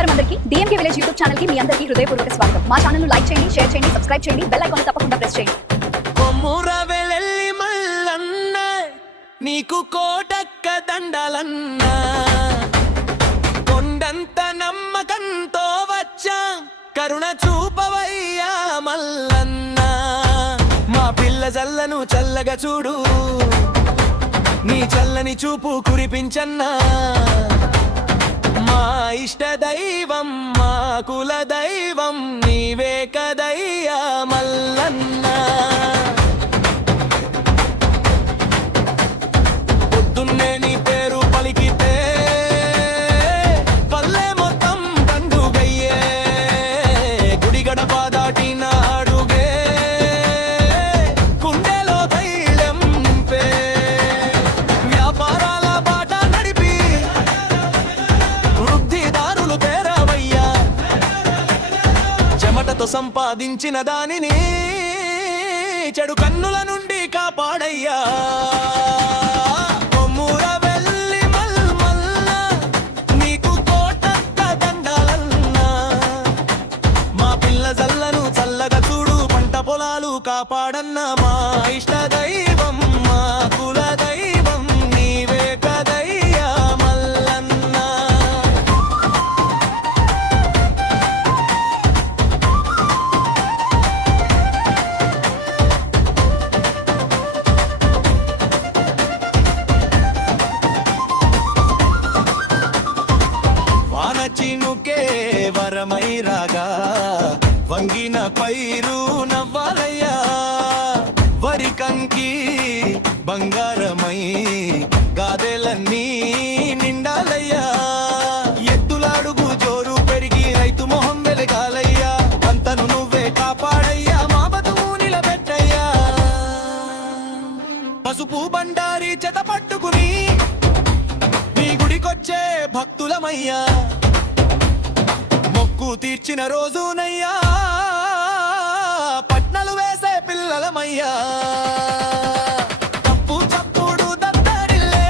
నమస్కారం అందరికీ DMK village YouTube channel కి మీ అందరికీ హృదయపూర్వక స్వాగతం. మా ఛానల్ ను లైక్ చేయండి, షేర్ చేయండి, సబ్స్క్రైబ్ చేయండి, బెల్ ఐకాన్ తప్పకుండా ప్రెస్ చేయండి. కొమ్మురవెల్లి మల్లన్న నీకు కోటక్క దండాలన్న కొండంత నమ్మకంతో వచ్చా కరుణ చూపవయ్యా మల్లన్న మా పిల్ల జల్లను చల్లగా చూడు నీ చల్లని చూపు కురిపించన్నా మా ఇష్ట దైవం మా కుల దైవం నీవే కదయ్యా మల్లన్న పొద్దున్నే నీ పేరు పలికితే పల్లె మొత్తం పండుగయ్యే గుడి గడప దాటిన అడుగే గుండెలో ధైర్యం నింపే వ్యాపారాల బాట నడిపి వృద్ధిదారులు తేరవయ్యా చెమటతో సంపాదించిన దానిని చెడు కన్నుల నుండి కాపాడయ్యా కొమ్మురవెల్లి మల్లన్న నీకు కోటక్క దండాలన్న మా పిల్ల జల్లను చల్లగా చూడు పంట పొలాలు కాపాడన్న మా ఇష్ట దైవం మా కుల దైవం నీవే కదయ్యా మల్లన్న వాన చినుకే వరమై రాగా వంగిన పైరు నవ్వాలయ్యా వరి కంకి బంగారమై గాదెలన్నీ నిండాలయ్యా ఎద్దులాడుగు జోరు పెరిగి రైతు మొహం వెలగాలయ్యా అంతను నువ్వే కాపాడయ్యా మా బతుకు నిలబెట్టయ్యా పసుపు బండారి చెత పట్టుకుని నీ గుడికొచ్చే భక్తులమయ్యా మొక్కు తీర్చిన రోజునయ్యా పట్నలు వేసే పిల్లలమయ్యా తప్పు చప్పుడు దద్దరిల్లే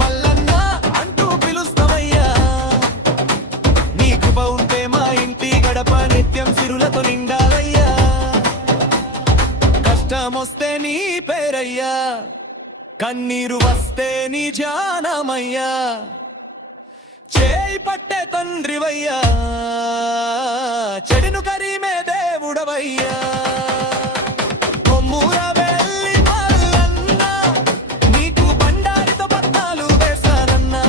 మల్లన్న అంటూ పిలుస్తామయ్యా నీ కృప ఉంటే మా ఇంటి గడప నిత్యం సిరులతో నిండాలయ్యా కష్టమొస్తే నీ పేరయ్యా కన్నీరు వస్తే నీ జానమయ్యా చేయి పట్టే తండ్రివయ్యా చెడును కరీమే దేవుడవయ్యా కొమ్మురవెల్లి మల్లన్న నీకు బండారితో పట్టాలు వేశానన్నా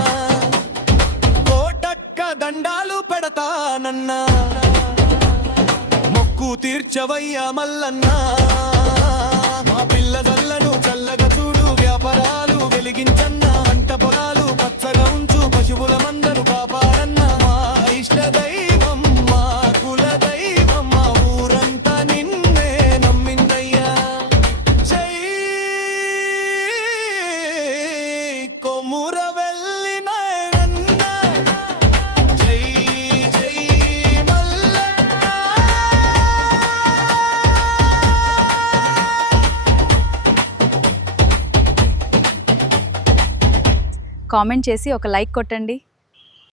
కోటక్క దండాలు పెడతానన్నా మొక్కు తీర్చవయ్యా మల్లన్న మా పిల్ల జల్లను చల్లగా చూడు వ్యాపారాలు వెలిగించన్న పంట పొలాలు పచ్చగా ఉంచు పశువుల మందరు కాపాడన్న మా ఇష్ట దైవం మా కుల దైవం మా ఊరంతా నిన్నే నమ్మిందయ్యా జై కొమ్మురవెల్లి నాయనన్న జై జై మల్లన్న. కామెంట్ చేసి ఒక లైక్ కొట్టండి.